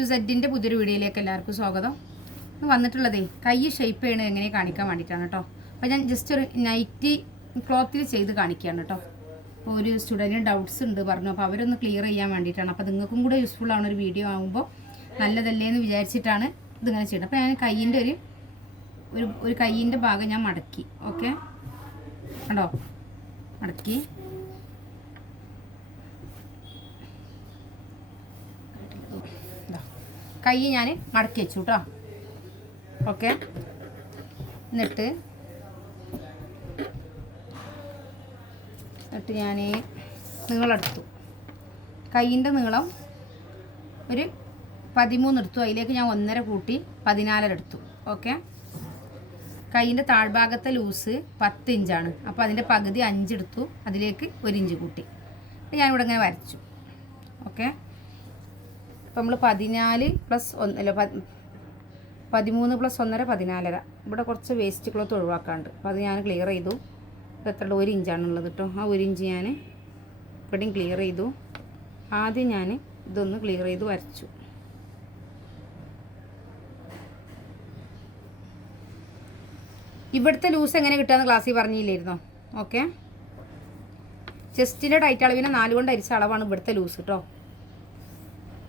To സെഡിന്റെ പുതിയൊരു വീഡിയോയിലേക്ക് എല്ലാവർക്കും സ്വാഗതം. ഇന്ന് വന്നിട്ടുള്ളതേ കൈ ഷേപ്പ് ചെയ്യണത് എങ്ങനെ കാണിക്കാൻ വേണ്ടിയിട്ടാണ് കേട്ടോ അപ്പോൾ ഞാൻ ജസ്റ്റ് ഒരു നൈറ്റി ക്ലോത്തിൽ ചെയ്ത് കാണിക്കുകയാണ് കേട്ടോ അപ്പോൾ ഒരു സ്റ്റുഡന്റിന് ഡൗട്ട്സ് ഉണ്ട് പറഞ്ഞു അപ്പോൾ അവരൊന്ന് ക്ലിയർ ചെയ്യാൻ വേണ്ടിയിട്ടാണ്. അപ്പോൾ നിങ്ങൾക്കും കൂടെ യൂസ്ഫുൾ ആവുന്ന ഒരു വീഡിയോ ആകുമ്പോൾ നല്ലതല്ലേ എന്ന് വിചാരിച്ചിട്ടാണ് ഇതിങ്ങനെ ചെയ്യുന്നത് അപ്പോൾ ഞാൻ കയ്യിന്റെ ഒരു ഒരു ഒരു ഭാഗം ഞാൻ മടക്കി. ഓക്കെ കണ്ടോ? മടക്കി ഇതാ. കൈ ഞാൻ മടക്കി വെച്ചു കേട്ടോ ഓക്കെ. എന്നിട്ട് എന്നിട്ട് ഞാൻ നീളെടുത്തു കൈയിന്റെ നീളം ഒരു പതിമൂന്ന് എടുത്തു. അതിലേക്ക് ഞാൻ ഒന്നര കൂട്ടി പതിനാലര എടുത്തു. ഓക്കെ. കൈയിന്റെ താഴ്ഭാഗത്തെ ലൂസ് പത്ത് ഇഞ്ചാണ്. അപ്പോൾ അതിന്റെ പകുതി അഞ്ചെടുത്തു അതിലേക്ക് ഒരു ഇഞ്ച് കൂട്ടി. ഞാനിവിടെ ഇങ്ങനെ വരച്ചു. ഓക്കെ. അപ്പോൾ നമ്മൾ പതിനാല് പ്ലസ് ഒന്ന് അല്ല പതിമൂന്ന് പ്ലസ് ഒന്നര പതിനാലര. ഇവിടെ കുറച്ച് വേസ്റ്റ് ക്ലോത്ത് ഒഴിവാക്കാണ്ട് അപ്പോൾ അത് ഞാൻ ക്ലിയർ ചെയ്തു. എത്ര ഒരു ഇഞ്ചാണുള്ളത് കേട്ടോ ആ ഒരു ഇഞ്ച് ഞാൻ ഇവിടെയും ക്ലിയർ ചെയ്തു. ആദ്യം ഞാൻ ഇതൊന്ന് ക്ലിയർ ചെയ്ത് വരച്ചു. ഇവിടുത്തെ ലൂസ് എങ്ങനെ കിട്ടുകയെന്ന് ക്ലാസ്സിൽ പറഞ്ഞില്ലായിരുന്നോ? ഓക്കെ ചെസ്റ്റിന്റെ ടൈറ്റ് അളവിനെ നാലുകൊണ്ട് അരിച്ച അളവാണ് ഇവിടുത്തെ ലൂസ് കേട്ടോ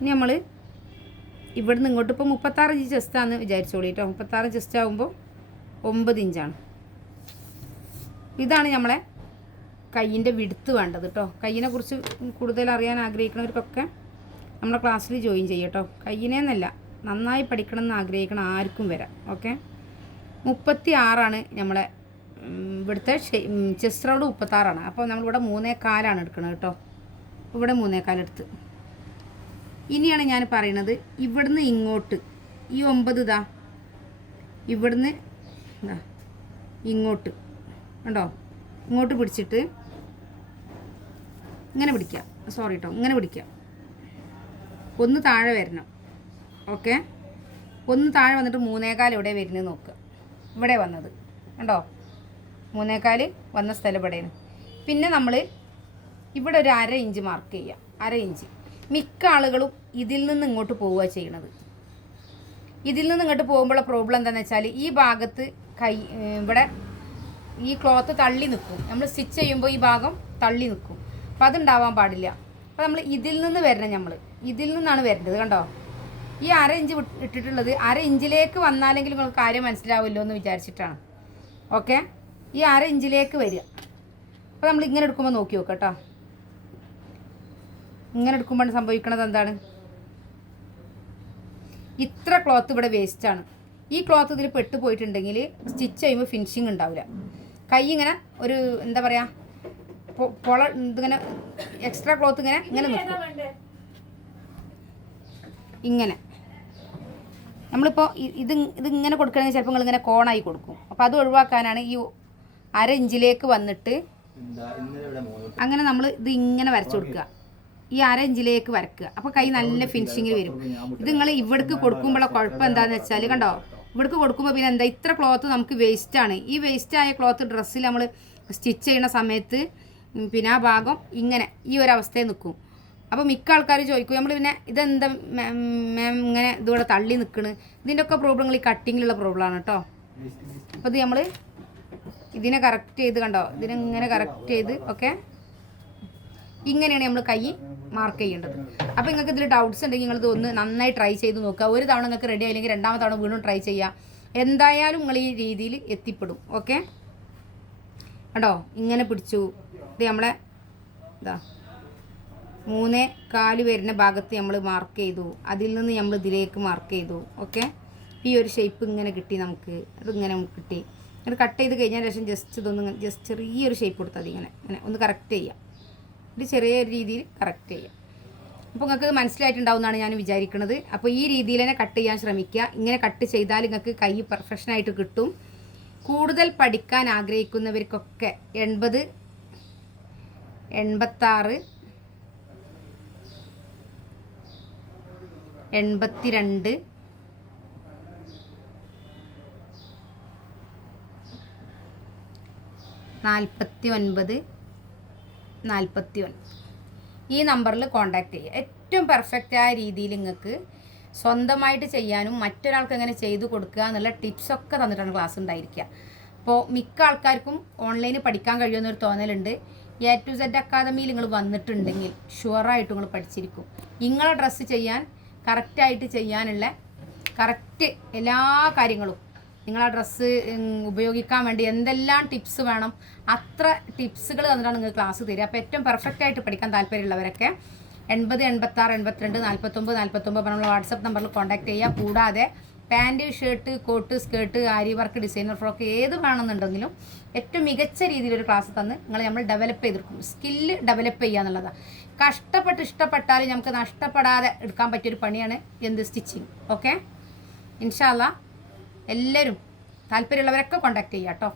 ഇനി നമ്മൾ ഇവിടുന്ന് ഇങ്ങോട്ട് ഇപ്പോൾ മുപ്പത്താറ് ഇഞ്ച് ചെസ്റ്റാന്ന് വിചാരിച്ചോളി കേട്ടോ മുപ്പത്താറ് ചെസ്റ്റ് ആകുമ്പോൾ ഒമ്പത് ഇഞ്ചാണ്. ഇതാണ് നമ്മളെ കയ്യിന്റെ വിടുത്ത് വേണ്ടത് കേട്ടോ കയ്യിനെ കുറിച്ച് കൂടുതൽ അറിയാൻ ആഗ്രഹിക്കുന്നവർക്കൊക്കെ നമ്മുടെ ക്ലാസ്സിൽ ജോയിൻ ചെയ്യും കേട്ടോ നന്നായി പഠിക്കണം എന്ന് ആഗ്രഹിക്കണ ആർക്കും വരാം. ഓക്കെ? മുപ്പത്തി ആറാണ് നമ്മളെ ഇവിടുത്തെ ചെസ്റ്റ് റൗണ്ട് മുപ്പത്താറാണ്. അപ്പോൾ നമ്മളിവിടെ മൂന്നേ കാലാണ് എടുക്കുന്നത് കേട്ടോ ഇവിടെ മൂന്നേ കാലെടുത്ത് ഇനിയാണ് ഞാൻ പറയുന്നത് ഇവിടുന്ന് ഇങ്ങോട്ട്. ഈ ഒമ്പത് ഇതാ. ഇവിടുന്ന് ഇതാ. ഇങ്ങോട്ട്. കണ്ടോ? ഇങ്ങോട്ട് പിടിച്ചിട്ട് ഇങ്ങനെ പിടിക്കാം സോറി കേട്ടോ ഇങ്ങനെ പിടിക്കാം ഒന്ന് താഴെ വരണം. ഓക്കെ ഒന്ന് താഴെ വന്നിട്ട് മൂന്നേകാൽ ഇവിടെ വരുന്നത് നോക്കുക ഇവിടെ വന്നത്. കണ്ടോ? മൂന്നേകാൽ വന്ന സ്ഥലം ഇവിടെയാണ്. പിന്നെ നമ്മൾ ഇവിടെ ഒരു അര ഇഞ്ച് മാർക്ക് ചെയ്യാം അര ഇഞ്ച്. മിക്ക ആളുകളും ഇതിൽ നിന്ന് ഇങ്ങോട്ട് പോവുക ചെയ്യണത്. ഇതിൽ നിന്ന് ഇങ്ങോട്ട് പോകുമ്പോഴുള്ള പ്രോബ്ലം എന്താണെന്ന് വെച്ചാൽ ഈ ഭാഗത്ത് കൈ ഇവിടെ ഈ ക്ലോത്ത് തള്ളി നിൽക്കും നമ്മൾ സ്റ്റിച്ച് ചെയ്യുമ്പോൾ ഈ ഭാഗം തള്ളി നിൽക്കും അപ്പോൾ അതുണ്ടാവാൻ പാടില്ല. അപ്പോൾ നമ്മൾ ഇതിൽ നിന്ന് വരണം നമ്മൾ ഇതിൽ നിന്നാണ് വരേണ്ടത് കണ്ടോ? ഈ അര ഇഞ്ച് ഇട്ടിട്ടുള്ളത് അര ഇഞ്ചിലേക്ക് വന്നാലെങ്കിലും നിങ്ങൾക്ക് കാര്യം മനസ്സിലാവില്ലോ എന്ന് വിചാരിച്ചിട്ടാണ്. ഓക്കെ ഈ അര ഇഞ്ചിലേക്ക് വരിക. അപ്പോൾ നമ്മൾ ഇങ്ങനെ എടുക്കുമ്പോൾ നോക്കി നോക്കാം കേട്ടോ. ഇങ്ങനെ എടുക്കുമ്പോൾ സംഭവിക്കുന്നത് എന്താണ്? ഇത്ര ക്ലോത്ത് ഇവിടെ വേസ്റ്റാണ് ഈ ക്ലോത്ത് ഇതിൽ പെട്ട് പോയിട്ടുണ്ടെങ്കിൽ സ്റ്റിച്ച് ചെയ്യുമ്പോൾ ഫിനിഷിങ് ഉണ്ടാവില്ല. കൈ ഇങ്ങനെ ഒരു എന്താ പറയുക പൊള ഇതിങ്ങനെ എക്സ്ട്രാ ക്ലോത്ത് ഇങ്ങനെ ഇങ്ങനെ നിൽക്കും ഇങ്ങനെ. നമ്മളിപ്പോൾ ഇത് ഇത് ഇങ്ങനെ കൊടുക്കണമെങ്കിൽ ചിലപ്പോൾ നിങ്ങൾ ഇങ്ങനെ കോണായി കൊടുക്കും. അപ്പോൾ അത് ഒഴിവാക്കാനാണ് ഈ അര ഇഞ്ചിലേക്ക് വന്നിട്ട് അങ്ങനെ നമ്മൾ ഇത് ഇങ്ങനെ വരച്ചു കൊടുക്കുക. ഈ അര ഇഞ്ചിലേക്ക് വരക്കുക. അപ്പോൾ കൈ നല്ല ഫിനിഷിങ്ങിൽ വരും. ഇത് നിങ്ങൾ ഇവിടേക്ക് കൊടുക്കുമ്പോഴുള്ള കുഴപ്പം എന്താണെന്ന് വെച്ചാൽ കണ്ടോ? ഇവിടേക്ക് കൊടുക്കുമ്പോൾ പിന്നെ എന്താ ഇത്ര ക്ലോത്ത് നമുക്ക് വേസ്റ്റ് ആണ്. ഈ വേസ്റ്റ് ആയ ക്ലോത്ത് ഡ്രസ്സിൽ നമ്മൾ സ്റ്റിച്ച് ചെയ്യുന്ന സമയത്ത് പിന്നെ ആ ഭാഗം ഇങ്ങനെ ഈ ഒരു അവസ്ഥയിൽ നിൽക്കും അപ്പോൾ മിക്ക ആൾക്കാർ ചോദിക്കും നമ്മൾ പിന്നെ ഇതെന്താ മാം ഇങ്ങനെ ഇതുകൂടെ തള്ളി നിൽക്കണ് ഇതിന്റെ ഒക്കെ പ്രോബ്ലങ്ങൾ ഈ കട്ടിങ്ങിലുള്ള പ്രോബ്ലമാണ് കേട്ടോ അപ്പോൾ ഇത് നമ്മൾ ഇതിനെ കറക്റ്റ് ചെയ്ത് കണ്ടോ? ഇതിനെ ഇങ്ങനെ കറക്റ്റ് ചെയ്ത് ഓക്കെ ഇങ്ങനെയാണ് നമ്മൾ കൈ മാർക്ക് ചെയ്യേണ്ടത്. അപ്പോൾ നിങ്ങൾക്ക് ഇതിൽ ഡൗട്ട്സ് ഉണ്ടെങ്കിൽ നിങ്ങൾ ഇത് ഒന്ന് നന്നായി ട്രൈ ചെയ്ത് നോക്കുക. ഒരു തവണ നിങ്ങൾക്ക് റെഡി ആയില്ലെങ്കിൽ രണ്ടാമത്തെ തവണ വീണ്ടും ട്രൈ ചെയ്യുക എന്തായാലും നിങ്ങൾ ഈ രീതിയിൽ എത്തിപ്പെടും. ഓക്കെ കേട്ടോ ഇങ്ങനെ പിടിച്ചു. ഇത് നമ്മളെ ഇതാ. മൂന്ന് കാൽ വരുന്ന ഭാഗത്ത് നമ്മൾ മാർക്ക് ചെയ്തു. അതിൽ നിന്ന് നമ്മൾ ഇതിലേക്ക് മാർക്ക് ചെയ്തു. ഓക്കെ ഈ ഒരു ഷേപ്പ് ഇങ്ങനെ കിട്ടി നമുക്ക്. അതിങ്ങനെ കിട്ടി. അത് കട്ട് ചെയ്ത് കഴിഞ്ഞാൽ ശേഷം ജസ്റ്റ് ഇതൊന്ന് ജസ്റ്റ് ചെറിയൊരു ഷേപ്പ് കൊടുത്താൽ ഇങ്ങനെ. ഇങ്ങനെ ഒന്ന് കറക്റ്റ് ചെയ്യാം. ഒരു ചെറിയ രീതിയിൽ കറക്റ്റ് ചെയ്യാം. അപ്പോൾ നിങ്ങൾക്ക് മനസ്സിലായിട്ടുണ്ടാവുമെന്നാണ് ഞാൻ വിചാരിക്കുന്നത്. അപ്പോൾ ഈ രീതിയിൽ തന്നെ കട്ട് ചെയ്യാൻ ശ്രമിക്കുക. ഇങ്ങനെ കട്ട് ചെയ്താൽ നിങ്ങൾക്ക് കൈ പെർഫെക്ഷനായിട്ട് കിട്ടും. കൂടുതൽ പഠിക്കാൻ ആഗ്രഹിക്കുന്നവർക്കൊക്കെ എൺപത് എൺപത്താറ് എൺപത്തിരണ്ട് നാൽപ്പത്തി ഒൻപത് നാൽപ്പത്തി ഒൻപത് ഈ നമ്പറിൽ കോൺടാക്റ്റ് ചെയ്യുക. ഏറ്റവും പെർഫെക്റ്റ് ആയ രീതിയിൽ നിങ്ങൾക്ക് സ്വന്തമായിട്ട് ചെയ്യാനും മറ്റൊരാൾക്ക് എങ്ങനെ ചെയ്തു കൊടുക്കുക എന്നുള്ള ടിപ്സൊക്കെ തന്നിട്ടാണ് ക്ലാസ് ഉണ്ടായിരിക്കുക. അപ്പോൾ മിക്ക ആൾക്കാർക്കും ഓൺലൈനിൽ പഠിക്കാൻ കഴിയുമെന്നൊരു തോന്നലുണ്ട്. എ ടു സെഡ് അക്കാദമിയിൽ നിങ്ങൾ വന്നിട്ടുണ്ടെങ്കിൽ ഷുവറായിട്ട് നിങ്ങൾ പഠിച്ചിരിക്കും. നിങ്ങളെ ഡ്രസ്സ് ചെയ്യാൻ കറക്റ്റായിട്ട് ചെയ്യാനുള്ള കറക്റ്റ് എല്ലാ കാര്യങ്ങളും നിങ്ങൾ ആ ഡ്രസ്സ് ഉപയോഗിക്കാൻ വേണ്ടി എന്തെല്ലാം ടിപ്സ് വേണം. അത്ര ടിപ്സുകൾ തന്നിട്ടാണ് നിങ്ങൾ ക്ലാസ് തരിക. അപ്പോൾ ഏറ്റവും പെർഫെക്റ്റ് ആയിട്ട് പഠിക്കാൻ താല്പര്യമുള്ളവരൊക്കെ എൺപത് എൺപത്താറ് എൺപത്തിരണ്ട് നാൽപ്പത്തൊമ്പത് നാൽപ്പത്തൊമ്പത് നമ്മൾ വാട്സപ്പ് നമ്പറിൽ കോൺടാക്ട് ചെയ്യുക. കൂടാതെ pant shirt coat skirt aari work designer frock ഏത് വേണമെന്നുണ്ടെങ്കിലും ഏറ്റവും മികച്ച രീതിയിലൊരു ക്ലാസ് തന്ന് നിങ്ങൾ നമ്മൾ ഡെവലപ്പ് ചെയ്തെടുക്കും. സ്കില്ല് ഡെവലപ്പ് ചെയ്യുക എന്നുള്ളതാണ് കഷ്ടപ്പെട്ട് ഇഷ്ടപ്പെട്ടാൽ നമുക്ക് നഷ്ടപ്പെടാതെ എടുക്കാൻ പറ്റിയൊരു പണിയാണ് എന്ത് സ്റ്റിച്ചിങ് ഓക്കെ ഇൻഷാല്ല എല്ലാവരും താല്പര്യമുള്ളവരൊക്കെ കോണ്ടാക്ട് ചെയ്യാം കേട്ടോ